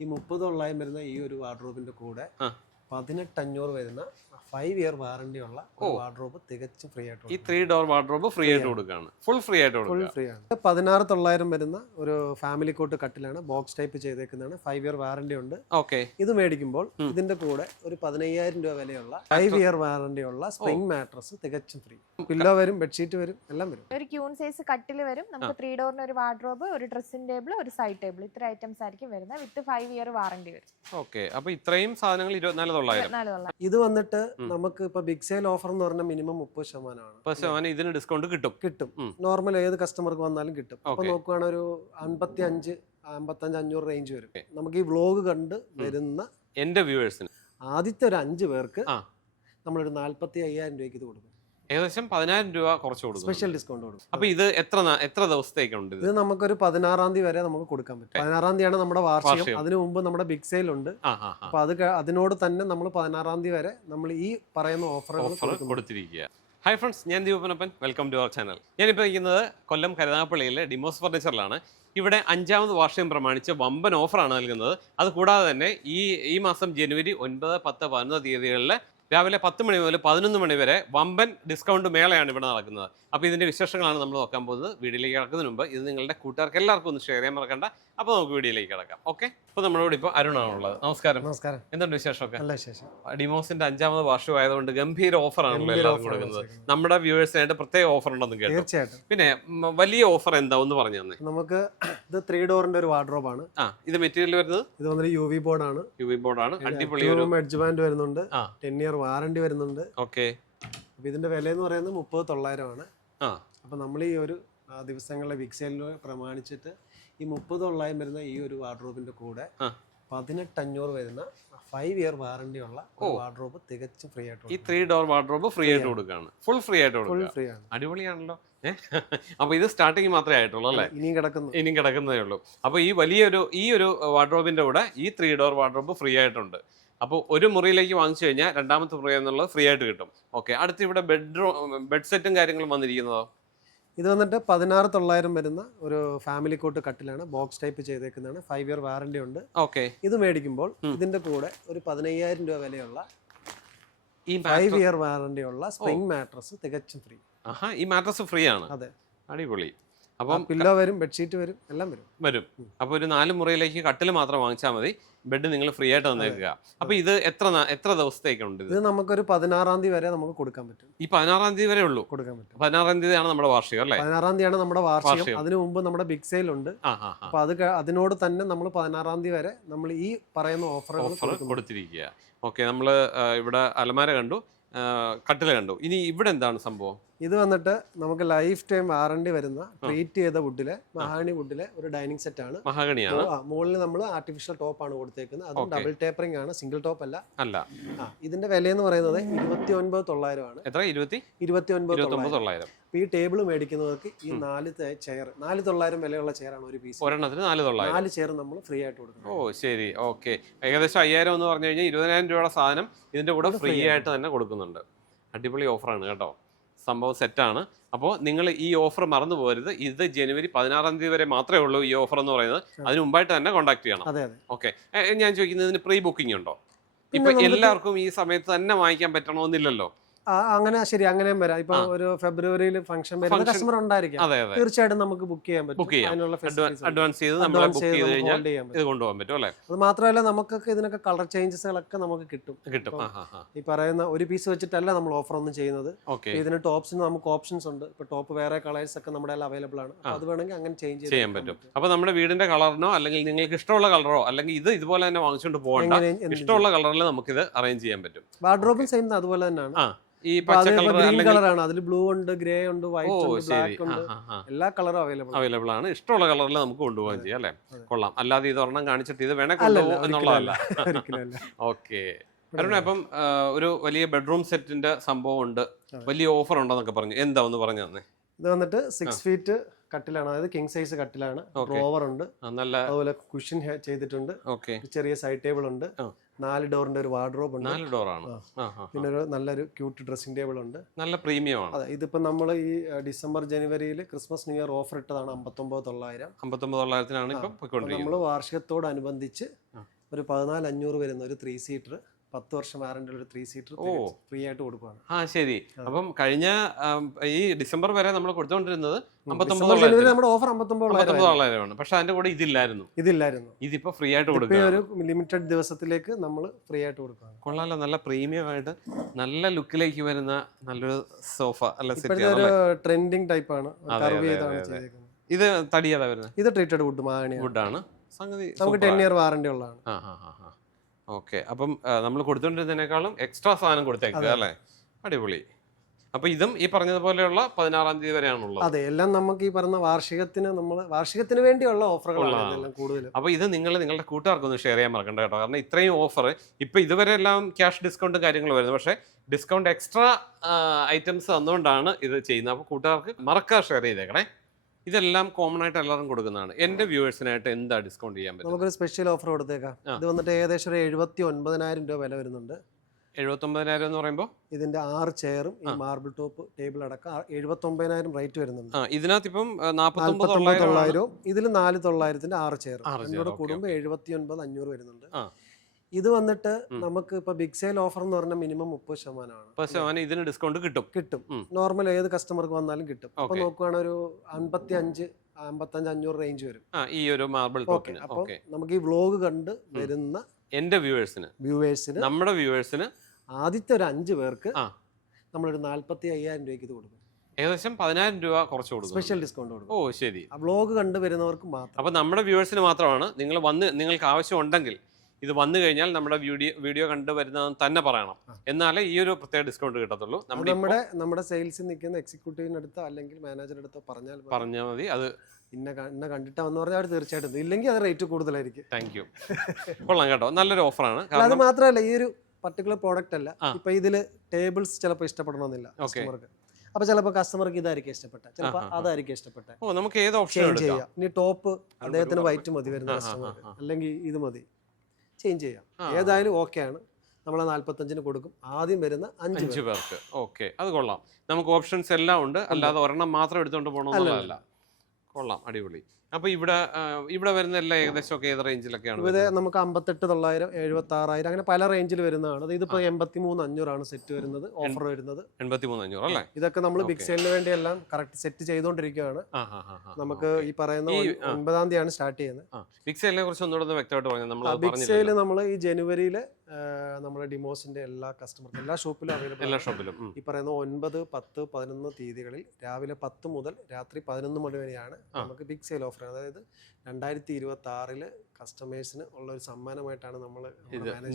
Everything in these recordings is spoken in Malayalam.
ഈ 30,900 വരുന്ന ഈ ഒരു വാർഡ്രോബിന്റെ കൂടെ 18,500 വരുന്ന 5 ഇയർ വാറണ്ടി ഉള്ള വാർഡ്രോബ് തികച്ചും ഫ്രീ ആയിട്ട് ഈ 3 ഡോർ വാർഡ്രോബ് ഫ്രീ ആയിട്ട് കൊടുക്കുകയാണ്. ഫുൾ ഫ്രീ ആയിട്ട് ഫുൾ ഫ്രീ ആണ്. 16,900 വരുന്ന ഒരു ഫാമിലി കോട്ട് കട്ടിലാണ്, ബോക്സ് ടൈപ്പ് ചെയ്തേക്കുന്നതാണ്, 5 ഇയർ വാറണ്ടി ഉണ്ട്. ഓക്കെ. ഇത് മേടിക്കുമ്പോൾ ഇതിന്റെ കൂടെ ഒരു 15,000 രൂപ വിലയുള്ള 5 ഇയർ വാറണ്ടി ഉള്ള സ്പ്രിംഗ് മാട്രസ് തികച്ചും ഫ്രീ. പില്ലോ വരും, ബെഡ്ഷീറ്റ് വരും, എല്ലാം വരും. ഒരു ക്യൂൺ സൈസ് കട്ടിൽ വരും. നമുക്ക് 3 ഡോറിന് ഒരു വാർഡ്രോബ്, ഒരു ഡ്രസ്സിംഗ് ടേബിൾ, ഒരു സൈഡ് ടേബിൾ, ഇത്ര ഐറ്റംസ് ആയിരിക്കും വരുന്നത്. വിത്ത് 5 ഇയർ വാറണ്ടി വരും. ഓക്കെ. അപ്പൊ ഇത്രയും സാധനങ്ങൾ 24,900. ഇത് വന്നിട്ട് നമുക്ക് ഇപ്പൊ ബിഗ് സെയിൽ ഓഫർ എന്ന് പറഞ്ഞാൽ മിനിമം 30% ഇതിന് ഡിസ്കൗണ്ട് കിട്ടും. നോർമൽ ഏത് കസ്റ്റമർക്ക് വന്നാലും കിട്ടും. അപ്പൊ നോക്കുവാണെങ്കിൽ ഒരു 55-500 റേഞ്ച് വരും. നമുക്ക് ഈ വ്ലോഗ് കണ്ട് വരുന്ന എന്റെ വ്യൂവേഴ്സിന് ആദ്യത്തെ ഒരു 5 പേർക്ക് നമ്മളൊരു 45,000 രൂപയ്ക്ക് ഇത് കൊടുക്കും. ഏകദേശം 10,000 രൂപ കുറച്ച് കൊടുക്കും, സ്പെഷ്യൽ ഡിസ്കൗണ്ട് കൊടുക്കും. അപ്പൊ ഇത് എത്ര ദിവസത്തേക്കുണ്ട്? ഇത് നമുക്കൊരു 16-ാം തീയതി വരെ നമുക്ക് കൊടുക്കാൻ പറ്റും. 16-ാം തീയതിയാണ് നമ്മുടെ വാർഷികം. അതിനു മുമ്പ് നമ്മുടെ ബിഗ് സെയിൽ ഉണ്ട്. അപ്പൊ അതിനോട് തന്നെ നമ്മൾ 16-ാം തീയതി വരെ നമ്മൾ ഈ പറയുന്ന ഓഫർ കൊടുത്തിരിക്കുക. ഹായ് ഫ്രണ്ട്സ്, ഞാൻ Deepanappan. Welcome to our channel. ഞാനിപ്പോൾ ഇരിക്കുന്നത് കൊല്ലം കരുനാഗപ്പള്ളിയിലെ ഡിമോസ് ഫർണിച്ചറിലാണ്. ഇവിടെ 5ാമത് വാർഷികം പ്രമാണിച്ച് വമ്പൻ ഓഫറാണ് നൽകുന്നത്. അതുകൂടാതെ തന്നെ ഈ മാസം ജനുവരി 9, 10, 11 തീയതികളിൽ രാവിലെ 10 മണി മുതൽ 11 മണി വരെ വമ്പൻ ഡിസ്കൗണ്ട് മേളയാണ് ഇവിടെ നടക്കുന്നത്. അപ്പോൾ ഇതിൻ്റെ വിശേഷങ്ങളാണ് നമ്മൾ നോക്കാൻ പോകുന്നത്. വീഡിയോയിലേക്ക് കിടക്കുന്നതിന് മുമ്പ് ഇത് നിങ്ങളുടെ കൂട്ടുകാർക്ക് എല്ലാവർക്കും ഒന്ന് ഷെയർ ചെയ്യാൻ മറക്കണ്ട. അപ്പോൾ നമുക്ക് വീഡിയോയിലേക്ക് കിടക്കാം. ഓക്കെ. അപ്പോൾ നമ്മളോട് ഇപ്പോൾ അരുണാണുള്ളത്. നമസ്കാരം. നമസ്കാരം. എന്തുണ്ട് വിശേഷമൊക്കെ? നല്ല വിശേഷം. ഡിമോസിന്റെ 5ാമത് വാർഷികം ആയതുകൊണ്ട് ഗംഭീര ഓഫറാണല്ലോ എല്ലാവർക്കും കൊടുക്കുന്നത്. നമ്മുടെ വ്യൂവേഴ്സിനായിട്ട് പ്രത്യേക ഓഫർ ഉണ്ടെന്ന് കേട്ടു. തീർച്ചയായിട്ടും. പിന്നെ വലിയ ഓഫർ എന്താ ഒന്ന് പറഞ്ഞു തന്നെ. നമുക്ക് ഇത് 3 ഡോറിന്റെ ഒരു വാർഡ്രോബ് ആണ്. ഇത് മെറ്റീരിയൽ വരുന്നത് ഇത് വന്നിട്ട് UV ബോർഡാണ്. അടിപൊളി എഡ്ജ് ബാൻഡ് വരുന്നുണ്ട്. 10 ഇയർ വാറണ്ടി വരുന്നുണ്ട്. ഓക്കെ. അപ്പൊ ഇതിന്റെ വില എന്ന് പറയുന്നത് 30,900 ആണ്. അപ്പൊ നമ്മൾ ഈ ഒരു ദിവസങ്ങളിലെ ബിഗ് സെയിൽ പ്രമാണിച്ചിട്ട് ഈ 30,900 വരുന്ന ഈ ഒരു വാർഡ്രോബിന്റെ കൂടെ 18,500 വരുന്ന 5 ഇയർ വാറണ്ടി ഉള്ള വാർഡ്രോബ് തികച്ചും ഫ്രീ ആയിട്ട്. ഈ 3 ഡോർ വാർഡ്രോബ് ഫ്രീ ആയിട്ട് കൊടുക്കുകയാണ്. ഫുൾ ഫ്രീ ആയിട്ട് കൊടുക്കുക. ഫ്രീ ആണ്. അടിപൊളിയാണല്ലോ. അപ്പൊ ഇത് സ്റ്റാർട്ടിങ് മാത്രമേ ആയിട്ടുള്ളൂ അല്ലേ? ഇനിയും കിടക്കുന്നതേ ഉള്ളൂ. അപ്പൊ ഈ ഒരു വാർഡ്രോബിന്റെ കൂടെ ഈ 3 ഡോർ വാർഡ്രോബ് ഫ്രീ ആയിട്ടുണ്ട്. അപ്പോൾ ഒരു മുറിയിലേക്ക് വാങ്ങിച്ചു കഴിഞ്ഞാൽ രണ്ടാമത്തെ മുറി എന്നുള്ളത് ഫ്രീ ആയിട്ട് കിട്ടും. ഓക്കെ. അടുത്ത് ഇവിടെ ബെഡ് സെറ്റും കാര്യങ്ങളും വന്നിരിക്കുന്നതോ? ഇത് വന്നിട്ട് 16,900 വരുന്ന ഒരു ഫാമിലി കോട്ട് കട്ടിലാണ്, ബോക്സ് ടൈപ്പ് ചെയ്തേക്കുന്നതാണ്, 5 ഇയർ വാറണ്ടി ഉണ്ട്. ഓക്കെ. ഇത് മേടിക്കുമ്പോൾ ഇതിന്റെ കൂടെ ഒരു 15,000 രൂപ വിലയുള്ള ഈ 5 ഇയർ വാറണ്ടി ഉള്ള സ്പ്രിംഗ് മാട്രസ് തികച്ചും ഫ്രീ. ഈ മാട്രസ് ഫ്രീ ആണ്. അതെ. അടിപൊളി. അപ്പം പില്ലോ വരും, ബെഡ്ഷീറ്റ് വരും, എല്ലാം വരും. അപ്പോൾ ഒരു 4 മുറിയിലേക്ക് കട്ടിൽ മാത്രം വാങ്ങിച്ചാൽ മതി. ബെഡ് നിങ്ങൾ ഫ്രീ ആയിട്ട് തന്നേക്കുക. അപ്പൊ ഇത് എത്ര ദിവസത്തേക്കുണ്ട്? ഇത് നമുക്കൊരു 16-ാം തീയതി വരെ നമുക്ക് കൊടുക്കാൻ പറ്റും. ഈ 16-ാം തീയതി വരെ ഉള്ളൂ കൊടുക്കാൻ പറ്റും. 16-ാം തീയതിയാണ് നമ്മുടെ വാർഷികം അല്ലേ? 16-ാം തീയതിയാണ് നമ്മുടെ വാർഷികം. അതിനു മുമ്പ് നമ്മുടെ ബിഗ് സെയിൽ ഉണ്ട്. അപ്പൊ അതിനോട് തന്നെ നമ്മൾ 16-ാം തീയതി വരെ നമ്മൾ ഈ പറയുന്ന ഓഫർ കൊടുത്തിരിക്കുക. ഓക്കെ. നമ്മൾ ഇവിടെ അലമാര കണ്ടു, കട്ടില കണ്ടു. ഇനി ഇവിടെ എന്താണ് സംഭവം? ഇത് വന്നിട്ട് നമുക്ക് ലൈഫ് ടൈം വാറണ്ടി വരുന്ന ട്രീറ്റ് ചെയ്ത വുഡിലെ മഹാഗണി വുഡിലെ ഒരു ഡൈനിങ് സെറ്റ് ആണ്. മഹാഗണിയാണ്. മുകളിൽ നമ്മൾ ആർട്ടിഫിഷ്യൽ ടോപ്പ് ആണ് കൊടുത്തേക്കുന്നത്. അതും ഡബിൾ ടേപ്പറിംഗ് ആണ്, സിംഗിൾ ടോപ്പ് അല്ല. ഇതിന്റെ വില എന്ന് പറയുന്നത് 29,900 ആണ്. എത്ര? 29,900. ഈ ടേബിൾ മേടിക്കുന്നവർക്ക് ഈ 4 ചെയർ 4,900 വിലയുള്ള ചെയറാണ് ഒരു പീസ്. ഒരെണ്ണത്തിന് 4,900. ചെയർ നമ്മൾ ഫ്രീ ആയിട്ട് കൊടുക്കും. ഓ ശരി. ഓക്കെ. ഏകദേശം 5,000 എന്ന് പറഞ്ഞു കഴിഞ്ഞാൽ 20,000 രൂപയുടെ സാധനം ഇതിന്റെ കൂടെ ഫ്രീ ആയിട്ട് തന്നെ കൊടുക്കുന്നുണ്ട്. അടിപൊളി ഓഫറാണ് കേട്ടോ. സംഭവം സെറ്റാണ്. അപ്പോൾ നിങ്ങൾ ഈ ഓഫർ മറന്നു പോകരുത്. ഇത് ജനുവരി 16-ാം തീയതി വരെ മാത്രമേ ഉള്ളൂ ഈ ഓഫർ എന്ന് പറയുന്നത്. അതിന് മുമ്പായിട്ട് തന്നെ കോൺടാക്ട് ചെയ്യണം. ഓക്കെ. ഞാൻ ചോദിക്കുന്നതിന് പ്രീ ബുക്കിംഗ് ഉണ്ടോ? ഇപ്പൊ എല്ലാവർക്കും ഈ സമയത്ത് തന്നെ വാങ്ങിക്കാൻ പറ്റണമെന്നില്ലല്ലോ. അങ്ങനെ ശരി, അങ്ങനെയും വരാം. ഇപ്പൊ ഒരു ഫെബ്രുവരിയിൽ ഫംഗ്ഷൻ വരുന്ന കസ്റ്റമർ ഉണ്ടായിരിക്കും. തീർച്ചയായിട്ടും നമുക്ക് ബുക്ക് ചെയ്യാൻ പറ്റും. അഡ്വാൻസ് ചെയ്ത് നമ്മൾ ബുക്ക് ചെയ്ത് കഴിഞ്ഞാൽ ഇത് കൊണ്ടുപോകാൻ പറ്റും അല്ലേ? അത് മാത്രമല്ല നമുക്കൊക്കെ ഇതിനൊക്കെ കളർ ചേഞ്ചസുകളൊക്കെ നമുക്ക് കിട്ടും. ഈ പറയുന്ന ഒരു പീസ് വെച്ചിട്ടല്ല നമ്മൾ ഓഫർ ഒന്നും ചെയ്യുന്നത്. ഇതിന് ടോപ്സിന് നമുക്ക് ഓപ്ഷൻസ് ഉണ്ട്. ഇപ്പൊ ടോപ്പ് വേറെ കളേഴ്സ് ഒക്കെ നമ്മുടെ അവൈലബിൾ ആണ്. അത് വേണമെങ്കിൽ അങ്ങനെ ചേഞ്ച് ചെയ്യാൻ പറ്റും. അപ്പൊ നമ്മുടെ വീടിന്റെ കളറിനോ അല്ലെങ്കിൽ നിങ്ങൾക്ക് ഇഷ്ടമുള്ള കളറോ അല്ലെങ്കിൽ ഇതുപോലെ തന്നെ വാങ്ങിച്ചുകൊണ്ട് പോകണ്ട, ഇഷ്ടമുള്ള കളറിൽ നമുക്കിത് അറേഞ്ച് ചെയ്യാൻ പറ്റും. വാർഡ്രോബും സെയിം അതുപോലെ തന്നെയാണ്. ഈ പച്ച കളറാണ്, അതിൽ ബ്ലൂ ഉണ്ട്, ഗ്രേ ഉണ്ട്, വൈറ്റ് ഉണ്ട്, ബ്ലാക്ക് ഉണ്ട്, എല്ലാ കളറും അവൈലബിൾ ആണ്. ഇഷ്ടമുള്ള കളറിൽ നമുക്ക് കൊണ്ടുപോകാൻ ചെയ്യാം അല്ലേ? കൊള്ളാം. അല്ലാതെ ഇതൊരെണ്ണം കാണിച്ചിട്ട് ഇത് വേണേ കൊണ്ടുപോകും എന്നുള്ളതല്ല. ഓക്കെ. അരുണ, അപ്പം ഒരു വലിയ ബെഡ്റൂം സെറ്റിന്റെ സംഭവം ഉണ്ട്, വലിയ ഓഫർ ഉണ്ടെന്നൊക്കെ പറഞ്ഞു. എന്താ ഒന്ന് പറഞ്ഞു തന്നെ. ഇത് വന്നിട്ട് 6 ഫീറ്റ് കട്ടിലാണ്, അതായത് കിങ് സൈസ് കട്ടിലാണ്. ഡ്രോവർ ഉണ്ട്, നല്ല അതുപോലെ കുഷൻ ചെയ്തിട്ടുണ്ട്. ചെറിയ സൈഡ് ടേബിൾ ഉണ്ട്, 4 ഡോറിന്റെ ഒരു വാർഡ്രോബ് ഉണ്ട്. 4 ഡോറാണ്. പിന്നെ ഒരു നല്ലൊരു ക്യൂട്ട് ഡ്രസ്സിംഗ് ടേബിൾ ഉണ്ട്. നല്ല പ്രീമിയം ആണ്. അതെ, ഇതിപ്പോ നമ്മൾ ഈ ഡിസംബർ ജനുവരിയിൽ ക്രിസ്മസ് ന്യൂ ഇയർ ഓഫർ ഇട്ടതാണ് 59,900. 59,900 ഇപ്പം നമ്മൾ വാർഷികത്തോടനുബന്ധിച്ച് ഒരു 14,500 വരുന്ന ഒരു 3 സീറ്റർ 10 വർഷം വാറന്റി ഒരു 3 സീറ്റർ ഫ്രീ ആയിട്ട് കൊടുക്കുകയാണ്. ശരി. അപ്പം കഴിഞ്ഞ ഈ ഡിസംബർ വരെ നമ്മൾ കൊടുത്തുകൊണ്ടിരുന്നത് നമ്മുടെ ഓഫർ 59,900 പക്ഷെ അതിന്റെ കൂടെ ഇതില്ലായിരുന്നു. ഇതിപ്പോ ഫ്രീ ആയിട്ട് കൊടുക്കുക. ഒരു ലിമിറ്റഡ് ദിവസത്തിലേക്ക് നമ്മൾ ഫ്രീ ആയിട്ട് കൊടുക്കുകയാണ്. കൊള്ളാലോ, നല്ല പ്രീമിയം ആയിട്ട് നല്ല ലുക്കിലേക്ക് വരുന്ന നല്ലൊരു സോഫ അല്ല, ട്രെൻഡിങ് ടൈപ്പ് ആണ്. ഇത് തടിയതാ വരുന്നത്. ഇത് ട്രീറ്റഡ് വുഡാണ് സംഗതി. നമുക്ക് 10 ഇയർ വാറന്റി ഉള്ളതാണ്. ഓക്കെ. അപ്പം നമ്മൾ കൊടുത്തോണ്ടിരുന്നതിനേക്കാളും എക്സ്ട്രാ സാധനം കൊടുത്തേക്കുക അല്ലേ? അടിപൊളി. അപ്പൊ ഇതും ഈ പറഞ്ഞതുപോലെയുള്ള 16-ാം തീയതി വരെയാണുള്ളത്. അതെ, എല്ലാം നമുക്ക് ഈ പറഞ്ഞ വാർഷികത്തിന് വേണ്ടിയുള്ള ഓഫറുകളാണ് കൂടുതൽ. അപ്പൊ ഇത് നിങ്ങളുടെ കൂട്ടുകാർക്കൊന്ന് ഷെയർ ചെയ്യാൻ മറക്കണ്ട കേട്ടോ. കാരണം ഇത്രയും ഓഫർ ഇപ്പൊ ഇതുവരെ എല്ലാം ക്യാഷ് ഡിസ്കൗണ്ടും കാര്യങ്ങളും വരുന്നത്, പക്ഷേ ഡിസ്കൗണ്ട് എക്സ്ട്രാ ഐറ്റംസ് തന്നുകൊണ്ടാണ് ഇത് ചെയ്യുന്നത്. അപ്പൊ കൂട്ടുകാർക്ക് മറക്കാതെ ഷെയർ ചെയ്തേക്കണേ. ഇതെല്ലാം കോമൺ ആയിട്ട് എല്ലാവരും കൊടുക്കുന്നതാണ്. എന്റെ വ്യൂവേഴ്സിനായിട്ട് എന്താ ഡിസ്കൗണ്ട് ചെയ്യാൻ പറ്റും? നമുക്കൊരു സ്പെഷ്യൽ ഓഫർ കൊടുത്തേക്കാം. ഇത് വന്നിട്ട് ഏകദേശം ഒരു 79,000 രൂപ വില വരുന്നുണ്ട്. 79,000 എന്ന് പറയുമ്പോൾ ഇതിന്റെ 6 ചെയറും ഈ മാർബിൾ ടോപ്പ് ടേബിൾ അടക്കം 79,000 റേറ്റ് വരുന്നുണ്ട്. ഇതിനകത്ത് ഇപ്പം 49,900, ഇതിൽ 4,900 6 ചെയർ എന്നോട് കൂടുമ്പോൾ 79,500 വരുന്നുണ്ട്. ഇത് വന്നിട്ട് നമുക്ക് ഇപ്പൊ ബിഗ് സെയിൽ ഓഫർ എന്ന് പറഞ്ഞാൽ മിനിമം 30% ഇതിന് ഡിസ്കൗണ്ട് കിട്ടും. നോർമൽ ഏത് കസ്റ്റമർക്ക് വന്നാലും കിട്ടും. അപ്പൊ നോക്കുകയാണെങ്കിൽ ഒരു 55-500 റേഞ്ച് വരും ഈ ഒരു മാർബിൾ ടോപ്പിന്. അപ്പൊ നമുക്ക് ഈ വ്ലോഗ് കണ്ട് വരുന്ന എന്റെ വ്യൂവേഴ്സിന് നമ്മുടെ വ്യൂവേഴ്സിന് ആദ്യത്തെ ഒരു 5 പേർക്ക് നമ്മളൊരു 45,000 രൂപയ്ക്ക് ഇത് കൊടുക്കും. ഏകദേശം 10,000 രൂപ കുറച്ച് കൊടുക്കും, സ്പെഷ്യൽ ഡിസ്കൗണ്ട് കൊടുക്കും. ശരി. വ്ലോഗ് കണ്ട് വരുന്നവർക്ക് മാത്രം. അപ്പൊ നമ്മുടെ വ്യൂവേഴ്സിന് മാത്രമാണ്. നിങ്ങൾക്ക് ആവശ്യം ഉണ്ടെങ്കിൽ ഇത് വന്നു കഴിഞ്ഞാൽ നമ്മുടെ വീഡിയോ കണ്ടു വരുന്നതെന്ന് തന്നെ പറയണം. എന്നാലേ ഈ ഒരു പ്രത്യേക ഡിസ്കൗണ്ട് കിട്ടത്തുള്ളൂ. നമ്മുടെ സെയിൽസിൽ നിൽക്കുന്ന എക്സിക്യൂട്ടീവിന്റെ അടുത്തോ അല്ലെങ്കിൽ മാനേജറിന്റെ അടുത്തോ പറഞ്ഞാൽ മതി. അത് ഇന്ന കണ്ടിട്ടാന്ന് പറഞ്ഞാൽ അവർ തീർച്ചയായിട്ടും, ഇല്ലെങ്കിൽ അത് റേറ്റ് കൂടുതലായിരിക്കും. Thank you. കൊള്ളാം കേട്ടോ, നല്ലൊരു ഓഫറാണ്. അത് മാത്രമല്ല, ഈ ഒരു പർട്ടിക്കുലർ പ്രോഡക്റ്റ് അല്ല, ഇപ്പൊ ഇതില് ടേബിൾസ് ചിലപ്പോൾ ഇഷ്ടപ്പെടണമെന്നില്ല കസ്റ്റമർക്ക്. അപ്പൊ ചിലപ്പോൾ കസ്റ്റമർക്ക് ഇതായിരിക്കും ഇഷ്ടപ്പെട്ട, ചിലപ്പോൾ അതായിരിക്കും ഇഷ്ടപ്പെട്ട. നമുക്ക് ഏത് ഓപ്ഷൻ ചെയ്യാം. ഇനി ടോപ്പ് അദ്ദേഹത്തിന് വൈറ്റ് മതി വരുന്ന കസ്റ്റമർക്ക്, അല്ലെങ്കിൽ ഇത് മതി, ചേഞ്ച് ചെയ്യാം. ഏതായാലും ഓക്കെ ആണ്. നമ്മൾ 45-ന് കൊടുക്കും ആദ്യം വരുന്ന 5 പേർക്ക്. ഓക്കെ, അത് കൊള്ളാം. നമുക്ക് ഓപ്ഷൻസ് എല്ലാം ഉണ്ട്, അല്ലാതെ ഒരെണ്ണം മാത്രം എടുത്തുകൊണ്ട് പോകണമെന്നല്ല. കൊള്ളാം, അടിപൊളി. അപ്പൊ ഇവിടെ വരുന്ന എല്ലാം ഏകദേശം ഏത് റേഞ്ചിലൊക്കെയാണ്? ഇത് നമുക്ക് 58,900, 76,000 അങ്ങനെ പല റേഞ്ചിൽ വരുന്നതാണ്. ഇതിപ്പോ 83,500 സെറ്റ് വരുന്നത്, ഓഫർ വരുന്നത് 83,500 അല്ലേ? ഇതൊക്കെ നമ്മൾ ബിഗ് സെയിലിന് വേണ്ടി എല്ലാം കറക്റ്റ് സെറ്റ് ചെയ്തുകൊണ്ടിരിക്കുകയാണ്. നമുക്ക് ഈ പറയുന്ന 9-ാം തീയതിയാണ് സ്റ്റാർട്ട് ചെയ്യുന്നത്. ബിഗ് സെയിലിനെ കുറിച്ച് ഒന്നുകൂടെ വ്യക്തമായിട്ട് പറഞ്ഞു. ബിഗ് സെയിൽ നമ്മൾ ഈ ജനുവരിയില് നമ്മുടെ ഡിമോസിന്റെ എല്ലാ കസ്റ്റമർക്കും എല്ലാ ഷോപ്പിലും അവൈലബിൾ. ഈ പറയുന്ന 9, 10, 11 തീയതികളിൽ രാവിലെ 10 മുതൽ രാത്രി 11 മണി വരെയാണ് നമുക്ക് ബിഗ് സെയിൽ ഓഫർ. അതായത് 2026 കസ്റ്റമേഴ്സിന് ഉള്ള ഒരു സമ്മാനമായിട്ടാണ് നമ്മൾ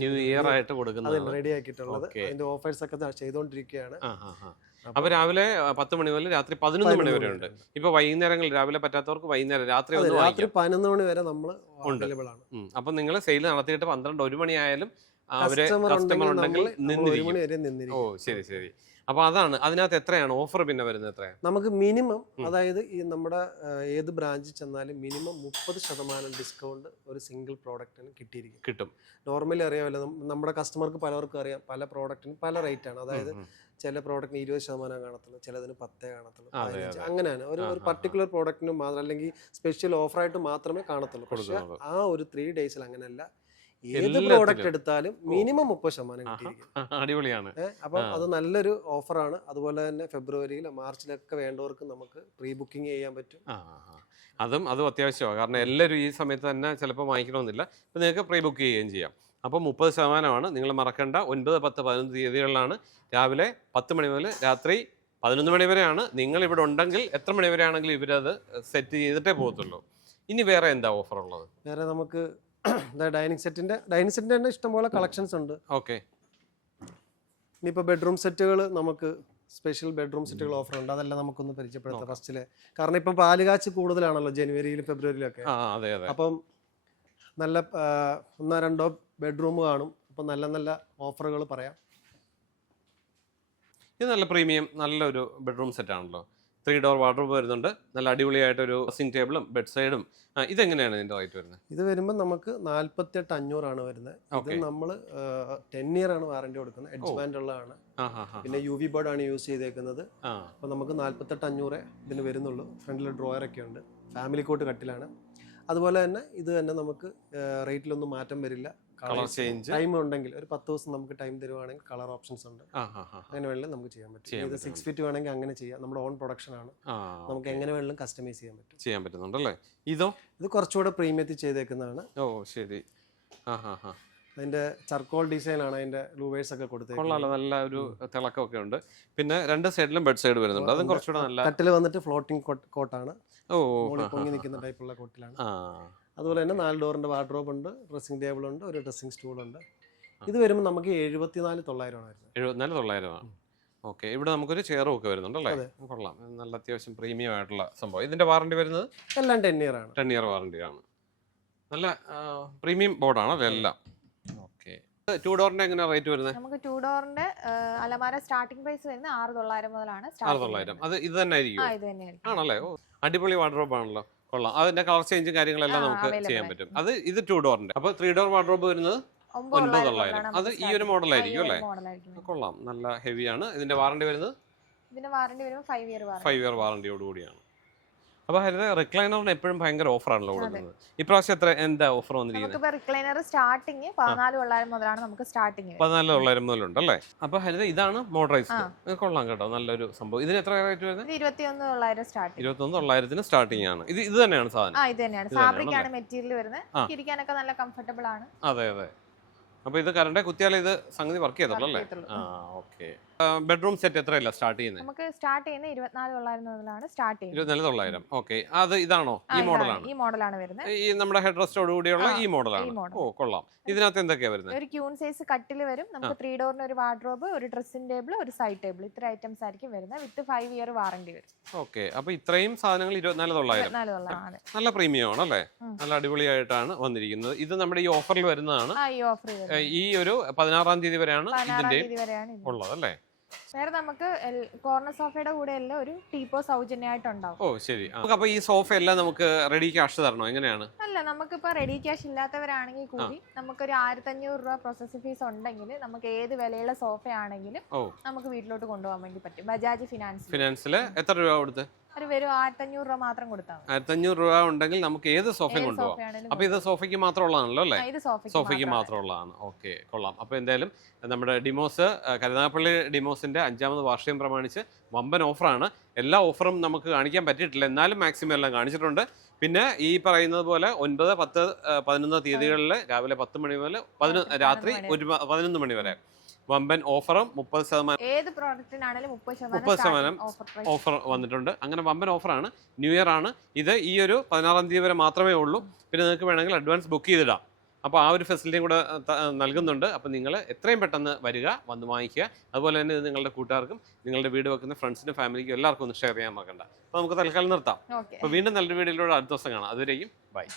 ന്യൂ ഇയർ ആയിട്ട് കൊടുക്കുന്നത്, റെഡി ആക്കിയിട്ടുള്ളത്. അതിന്റെ ഓഫേഴ്സ് ഒക്കെ ചെയ്തുകൊണ്ടിരിക്കുകയാണ്. അപ്പൊ രാവിലെ 10 മണി മുതൽ രാത്രി 11 മണി വരെ ഉണ്ട്. ഇപ്പൊ വൈകുന്നേരങ്ങളിൽ രാവിലെ പറ്റാത്തവർക്ക് വൈകുന്നേരം രാത്രി 11 മണി വരെ നമ്മൾ അവൈലബിൾ ആണ്. അപ്പൊ നിങ്ങൾ സെയിൽ നടത്തിയിട്ട് 12-1 മണി ആയാലും കസ്റ്റമർ ഉണ്ടെങ്കിൽ ശരി ശരി. അപ്പൊ അതാണ് അതിനകത്ത് എത്രയാണ് ഓഫർ പിന്നെ വരുന്നത്? എത്രയാണ് നമുക്ക് മിനിമം? അതായത് ഈ നമ്മുടെ ഏത് ബ്രാഞ്ചിൽ ചെന്നാലും മിനിമം 30% ഡിസ്കൗണ്ട് ഒരു സിംഗിൾ പ്രോഡക്റ്റിന് കിട്ടും. നോർമലി അറിയാമല്ലോ, നമ്മുടെ കസ്റ്റമർക്ക് പലർക്കും അറിയാം, പല പ്രോഡക്റ്റിനും പല റേറ്റ് ആണ്. അതായത് ചില പ്രോഡക്റ്റിന് 20% കാണത്തുള്ളൂ, ചിലതിന് 10 കാണത്തുള്ളൂ, 15. അങ്ങനെയാണ്. ഒരു പർട്ടിക്കുലർ പ്രോഡക്റ്റിന് മാത്രം, അല്ലെങ്കിൽ സ്പെഷ്യൽ ഓഫറായിട്ട് മാത്രമേ കാണത്തുള്ളൂ. പക്ഷെ ആ ഒരു 3 ഡേയ്സിൽ അങ്ങനെയല്ല, ഏത് പ്രോഡക്റ്റ് എടുത്താലും മിനിമം 30% കിട്ടിയിരിക്കും. അടിപൊളിയാണ്. അപ്പൊ അത് നല്ലൊരു ഓഫറാണ്. അതുപോലെ തന്നെ ഫെബ്രുവരിയിലും മാർച്ചിലൊക്കെ വേണ്ടവർക്ക് നമുക്ക് പ്രീ ബുക്കിംഗ് ചെയ്യാൻ പറ്റും. അതും അത്യാവശ്യമാണ്. കാരണം എല്ലാവരും ഈ സമയത്ത് തന്നെ ചിലപ്പോൾ വാങ്ങിക്കണമെന്നില്ല. ഇപ്പം നിങ്ങൾക്ക് പ്രീ ബുക്ക് ചെയ്യുകയും ചെയ്യാം. അപ്പോൾ 30% നിങ്ങൾ മറക്കേണ്ട. 9, 10, 11 തീയതികളിലാണ് രാവിലെ 10 മണി മുതൽ രാത്രി 11 മണി വരെയാണ്. നിങ്ങൾ ഇവിടെ ഉണ്ടെങ്കിൽ എത്ര മണി വരെ ആണെങ്കിലും ഇവരത് സെറ്റ് ചെയ്തിട്ടേ പോകത്തുള്ളൂ. ഇനി വേറെ എന്താ ഓഫർ ഉള്ളത്? വേറെ നമുക്ക് ഡൈനിങ് സെറ്റിന്റെ തന്നെ ഇഷ്ടംപോലെ കളക്ഷൻസ് ഉണ്ട്. ഓക്കെ. ഇനിയിപ്പോൾ ബെഡ്റൂം സെറ്റുകൾ, നമുക്ക് സ്പെഷ്യൽ ബെഡ്റൂം സെറ്റുകൾ ഓഫർ ഉണ്ട്. അതെല്ലാം നമുക്കൊന്ന് പരിചയപ്പെടുത്താം ഫസ്റ്റില്. കാരണം ഇപ്പം പാലുകാച്ച് കൂടുതലാണല്ലോ ജനുവരിയിലും ഫെബ്രുവരിയിലൊക്കെ. അപ്പം നല്ല 1-2 ബെഡ്റൂം കാണും. അപ്പം നല്ല ഓഫറുകൾ പറയാം. ഇത് നല്ല പ്രീമിയം നല്ലൊരു ബെഡ്റൂം സെറ്റ് ആണല്ലോ. 3 ഡോർ വാർഡ്രോബ് വരുന്നുണ്ട്. നല്ല അടിപൊളിയായിട്ടൊരു ഡ്രസ്സിംഗ് ടേബിളും ബെഡ് സൈഡും. ഇതെങ്ങനെയാണ് ഇതിന്റെ റേറ്റ് വരുന്നത്? ഇത് വരുമ്പോൾ നമുക്ക് 48,500 ആണ് വരുന്നത്. ഇത് നമ്മൾ 10 ഇയർ ആണ് വാറണ്ടി കൊടുക്കുന്നത്. എഡ്ജ് ബാൻഡ് ഉള്ളതാണ്. പിന്നെ UV ബോർഡ് ആണ് യൂസ് ചെയ്തേക്കുന്നത്. അപ്പോൾ നമുക്ക് 48,500 ഇതിന് വരുന്നുള്ളൂ. ഫ്രണ്ടിൽ ഡ്രോയർ ഒക്കെ ഉണ്ട്. ഫാമിലി കോട്ട് കട്ടിലാണ്. അതുപോലെ തന്നെ ഇത് തന്നെ നമുക്ക് റേറ്റിലൊന്നും മാറ്റം വരില്ല. കളർ ചേഞ്ച് ടൈം ഉണ്ടെങ്കിൽ ഒരു 10 ദിവസം നമുക്ക് ടൈം തരുവാണെങ്കിൽ കളർ ഓപ്ഷൻസ് ഉണ്ട്. അങ്ങനെ വേണമെങ്കിലും നമുക്ക് ചെയ്യാൻ പറ്റും. ഇത് 6 ഫീറ്റ് വേണമെങ്കിൽ അങ്ങനെ ചെയ്യാം. നമ്മുടെ ഓൺ പ്രൊഡക്ഷൻ ആണ്. നമുക്ക് എങ്ങനെ വേണമെങ്കിലും കസ്റ്റമൈസ് ചെയ്യാൻ പറ്റുന്നുണ്ടല്ലേ? ഇത് കുറച്ചുകൂടെ പ്രീമിയത്തിൽ ചെയ്തേക്കുന്നതാണ്. ഓ ശരി. അതിന്റെ ചർക്കോൾ ഡിസൈൻ ആണ്. അതിന്റെ ലൂവേഴ്സ് ഒക്കെ കൊടുത്തേക്കുന്നത്. നല്ല ഒരു തിളക്കമൊക്കെ ഉണ്ട്. പിന്നെ രണ്ട് സൈഡിലും ബെഡ് സൈഡ് വരുന്നുണ്ട്. അതും കുറച്ചുകൂടെ നല്ല. കട്ടിൽ വന്നിട്ട് ഫ്ലോട്ടിംഗ് കോട്ടാണ്. പൊങ്ങി നിൽക്കുന്ന ടൈപ്പുള്ള കോട്ടിലാണ്. അതുപോലെ തന്നെ 4 ഡോറിന്റെ വാർഡ്രോബ് ഉണ്ട്, ഡ്രസ്സിംഗ് ടേബിൾ ഉണ്ട്, ഒരു ഡ്രസ്സിംഗ് സ്റ്റൂൾ ഉണ്ട്. ഇത് വരുമ്പോൾ നമുക്ക് 74,900 ആണ് വരുന്നത്. 74,900 ആണ്. ഓക്കെ. ഇവിടെ നമുക്കൊരു ചെയറും ഒക്കെ വരുന്നുണ്ടല്ലേ? കൊള്ളാം. നല്ല അത്യാവശ്യം പ്രീമിയം ആയിട്ടുള്ള സംഭവം. ഇതിന്റെ വാറണ്ടി വരുന്നത് എല്ലാം 10 ഇയർ ആണ്. 10 ഇയർ വാറണ്ടി ആണ്. നല്ല പ്രീമിയം ബോർഡാണ് അതെല്ലാം. ഓക്കെ. 2 ഡോറിന്റെ എങ്ങനെ റേറ്റ് വരുന്നത്? നമുക്ക് 2 ഡോറിന്റെ അലമാര സ്റ്റാർട്ടിംഗ് പ്രൈസ് വരുന്നത് 6,900 മുതലാണ്. 6,900. അത് ഇത് തന്നെ ആയിരിക്കും? ഇത് തന്നെയായിരിക്കും. ആണല്ലേ? ഓ അടിപൊളി വാർഡ്രോബ് ആണല്ലോ. കൊള്ളാം. അതിന്റെ കളർ ചേഞ്ചും കാര്യങ്ങളെല്ലാം നമുക്ക് ചെയ്യാൻ പറ്റും. ഇത് 2 ഡോറിന്റെ. അപ്പൊ 3 ഡോർ വാർഡ്രോബ് വരുന്നത് 9,900. അത് ഈ ഒരു മോഡൽ ആയിരിക്കും അല്ലേ? കൊള്ളാം. നല്ല ഹെവിയാണ്. ഇതിന്റെ വാറണ്ടി വരുന്നത് 5 ഇയർ വാറണ്ടിയോട് കൂടിയാണ്. അപ്പോൾ ഹരിത റിക്ലൈനറിന് എപ്പോഴും ഭയങ്കര ഓഫറാണല്ലോ കൊടുക്കുന്നത്. ഇപ്രാവശ്യം എന്താ ഓഫർ വന്നിരിക്കുന്നത്? റിക്ലൈനർ സ്റ്റാർട്ടിങ് 14,900 മുതലാണ് നമുക്ക് സ്റ്റാർട്ടിങ്. 14,900 മുതലുണ്ടല്ലേ? അപ്പൊ ഹരിത ഇതാണ് മോഡറൈസ്ഡ്. കൊള്ളാം കേട്ടോ, നല്ലൊരു സംഭവം. ഇതിന് എത്ര റേറ്റ് വരുന്നത്? 21,900 സ്റ്റാർട്ടിങ്. 21,900 സ്റ്റാർട്ടിങ് ആണ്. ഇത് തന്നെയാണ് സാധനം? ഇത് തന്നെയാണ്. ഫാബ്രിക് ആണ് മെറ്റീരിയൽ വരുന്നത്. ഇരിക്കാനൊക്കെ നല്ല കംഫർട്ടബിൾ ആണ്. അതെ. അപ്പൊ ഇത് കറണ്ട് കുത്തിയാൽ ഇത് സംഗതി വർക്ക് ചെയ്തോളൂ അല്ലേ? ഓക്കെ. ബെഡ്റൂം സെറ്റ് എത്രയല്ല സ്റ്റാർട്ട് ചെയ്യുന്നത്? നമുക്ക് സ്റ്റാർട്ട് ചെയ്യുന്നത് 24,900 മുതലാണ് സ്റ്റാർട്ട് ചെയ്യുന്നത്. 24,900. ഓക്കെ. അത് ഇതാണോ? ഈ മോഡലാണ് വരുന്നത്. ഈ നമ്മുടെ ഹെഡ് റെസ്റ്റോട് കൂടിയുള്ള ഈ മോഡലാണ്. ഓ കൊള്ളാം. ഇതിനകത്ത് എന്തൊക്കെയാ വരുന്നത്? ഒരു ക്യൂൺ സൈസ് കട്ടിൽ വരും. നമുക്ക് 3 ഡോറിന് ഒരു വാർഡ്രോബ്, ഒരു ഡ്രസ്സിംഗ് ടേബിൾ, ഒരു സൈഡ് ടേബിൾ, ഇത്ര ഐറ്റംസ് ആയിരിക്കും വരുന്നത്. വിത്ത് 5 ഇയർ വാറണ്ടി വരും. ഓക്കെ. അപ്പൊ ഇത്രയും സാധനങ്ങൾ 24,900. നല്ല പ്രീമിയം ആണ് അല്ലേ? നല്ല അടിപൊളിയായിട്ടാണ് വന്നിരിക്കുന്നത്. ഇത് നമ്മുടെ ഈ ഓഫറിൽ വരുന്നതാണ്. ഈ ഒരു 16-ാം തീയതി വരെയാണ് ഇതിന്റെ ഉള്ളത് അല്ലേ? വേറെ നമുക്ക് കോർണർ സോഫയുടെ കൂടെ എല്ലാം ഒരു ടീപ്പോ സൗജന്യമായിട്ടുണ്ടാവും. ഓ ശരി. അപ്പൊ ഈ സോഫ എല്ലാം നമുക്ക് റെഡി ക്യാഷ് തരണോ? എങ്ങനെയാണ്? അല്ല, നമുക്കിപ്പോ റെഡി ക്യാഷ് ഇല്ലാത്തവരാണെങ്കിൽ കൂടി നമുക്കൊരു 1,500 രൂപ പ്രോസസ് ഫീസ് ഉണ്ടെങ്കിൽ നമുക്ക് ഏത് വിലയുള്ള സോഫ ആണെങ്കിലും നമുക്ക് വീട്ടിലോട്ട് കൊണ്ടുപോകാൻ വേണ്ടി പറ്റും. ബജാജ് ഫിനാൻസില് എത്ര രൂപ കൊടുത്ത്? ഒരു വെറും 1,500 രൂപ മാത്രം കൊടുത്താൽ 1,500 രൂപ ഉണ്ടെങ്കിൽ നമുക്ക് ഏത് സോഫയും കൊണ്ടുപോകാം. അപ്പൊ ഇത് സോഫയ്ക്ക് മാത്രമുള്ളതാണല്ലോ അല്ലേ? സോഫയ്ക്ക് മാത്രമുള്ളതാണ്. ഓക്കെ, കൊള്ളാം. അപ്പൊ എന്തായാലും നമ്മുടെ ഡിമോസ് കരുനാഗപ്പള്ളി ഡിമോസിന്റെ 5ാമത് വാർഷികം പ്രമാണിച്ച് വമ്പൻ ഓഫറാണ്. എല്ലാ ഓഫറും നമുക്ക് കാണിക്കാൻ പറ്റിയിട്ടില്ല, എന്നാലും മാക്സിമം എല്ലാം കാണിച്ചിട്ടുണ്ട്. പിന്നെ ഈ പറയുന്നത് പോലെ 9, 10, 11 തീയതികളിൽ രാവിലെ 10 മണി മുതൽ രാത്രി 11 മണി വരെ വമ്പൻ ഓഫറും 30% ഏത് പ്രോഡക്റ്റിനാണെങ്കിലും 30% ഓഫർ വന്നിട്ടുണ്ട്. അങ്ങനെ വമ്പൻ ഓഫറാണ്. ന്യൂ ഇയർ ആണ് ഇത്. ഈ ഒരു 16-ാം തീയതി വരെ മാത്രമേ ഉള്ളൂ. പിന്നെ നിങ്ങൾക്ക് വേണമെങ്കിൽ അഡ്വാൻസ് ബുക്ക് ചെയ്തിടാം. അപ്പോൾ ആ ഒരു ഫെസിലിറ്റിയും കൂടെ നൽകുന്നുണ്ട്. അപ്പോൾ നിങ്ങൾ എത്രയും പെട്ടെന്ന് വരിക, വന്ന് വാങ്ങിക്കുക. അതുപോലെ തന്നെ ഇത് നിങ്ങളുടെ കൂട്ടുകാർക്കും നിങ്ങളുടെ വീട് വെക്കുന്ന ഫ്രണ്ട്സിനും ഫാമിലിക്കും എല്ലാവർക്കും ഒന്ന് ഷെയർ ചെയ്യാൻ മറക്കണ്ട. അപ്പോൾ നമുക്ക് തൽക്കാലം നിർത്താം. അപ്പോൾ വീണ്ടും നല്ലൊരു വീഡിയോയിലൂടെ അടുത്ത ദിവസം കാണാം. അതുവരെയും ബൈ.